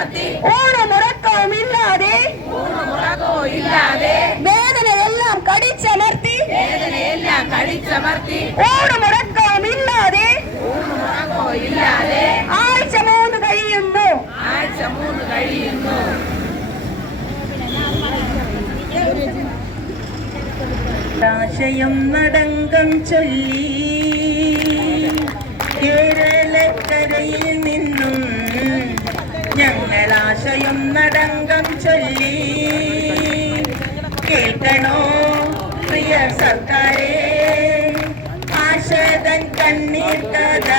അമർത്തി ഊണുമുറക്കവും ഇല്ലാതെ മുറകവും ഇല്ലാതെ വേദനയെല്ലാം കടിച്ചമർത്തി വേദനയെല്ലാം കടിച്ചമർത്തി ഊണുമുറക്കവും ഇല്ലാതെ മുറകവും ഇല്ലാതെ ആഴ്ച മൂന്ന് കഴിയുന്നു. ആഴ്ച മൂന്ന് കഴിയുന്നു. ആശയം നടങ്കം ചൊല്ലി കേരളക്കരയിൽ ഞങ്ങളാശയം നടങ്കം ചൊല്ലി. കേൾക്കണോ പ്രിയ സർക്കാരെ? ആശതൻ കണ്ണീർ കഥ.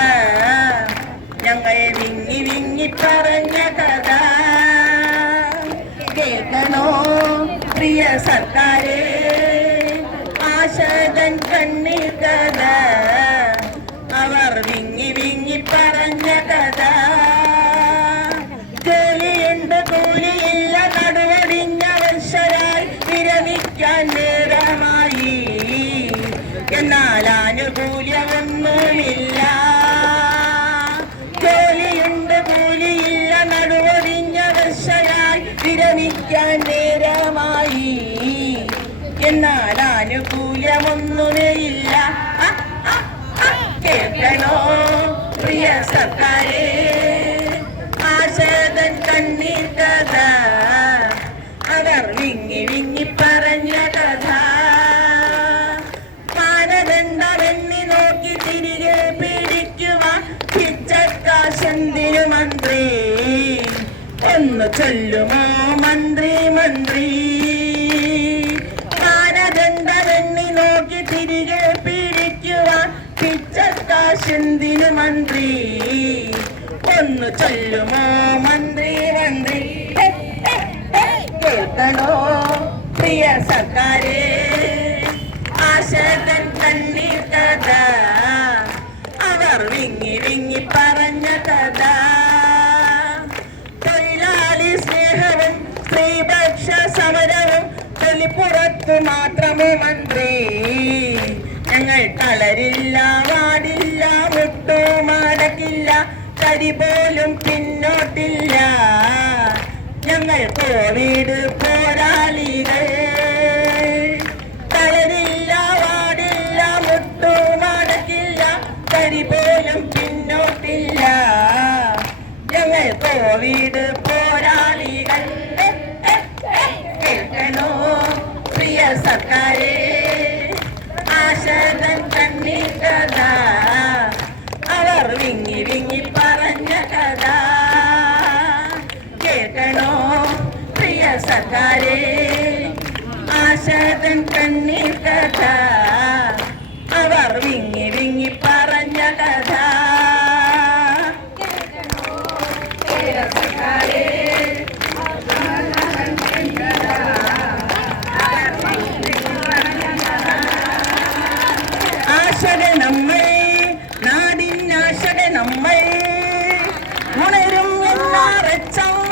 ഞങ്ങൾ വിങ്ങി വിങ്ങി പറഞ്ഞ കഥ. കേൾക്കണോ പ്രിയ സർക്കാരെ? നേരമായി. എന്നാൽ ആനുകൂല്യമൊന്നുമേയില്ല കേൾക്കണോ പ്രിയ സർക്കാരെ ഒന്ന് ചൊല്ലുമോ മന്ത്രി മന്ത്രി? മാനദണ്ഡമെണ്ണി നോക്കി തിരികെ പിടിക്കുവാൻ പിച്ചക്കാശന്തിനു മന്ത്രി? ഒന്ന് ചൊല്ലുമോ മന്ത്രി മന്ത്രി. കേൾക്കണോ പ്രിയ സർക്കാരെ? ആശതൻ കണ്ണീർ കഥ. അവർ വിങ്ങി വിങ്ങി തൊലിപ്പുറത്തു മാത്രമേ മന്ത്രി. ഞങ്ങൾ തളരില്ല വാടില്ല മുട്ടു മടക്കില്ല തരി പോലും പിന്നോട്ടില്ല. ഞങ്ങൾ കോവിഡ് പോരാളികൾ. തളരില്ല വാടില്ല മുട്ടു മടക്കില്ല തരി പോലും പിന്നോട്ടില്ല. ഞങ്ങൾ കോവിഡ് പോരാളികൾ സർക്കാരെ ആശതൻ കണ്ണീർ കഥ അവർ വിങ്ങി വിങ്ങി പറഞ്ഞ കഥ. കേട്ടണോ പ്രിയ സർക്കാരെ ആശതൻ കണ്ണീർ കഥ Let's go.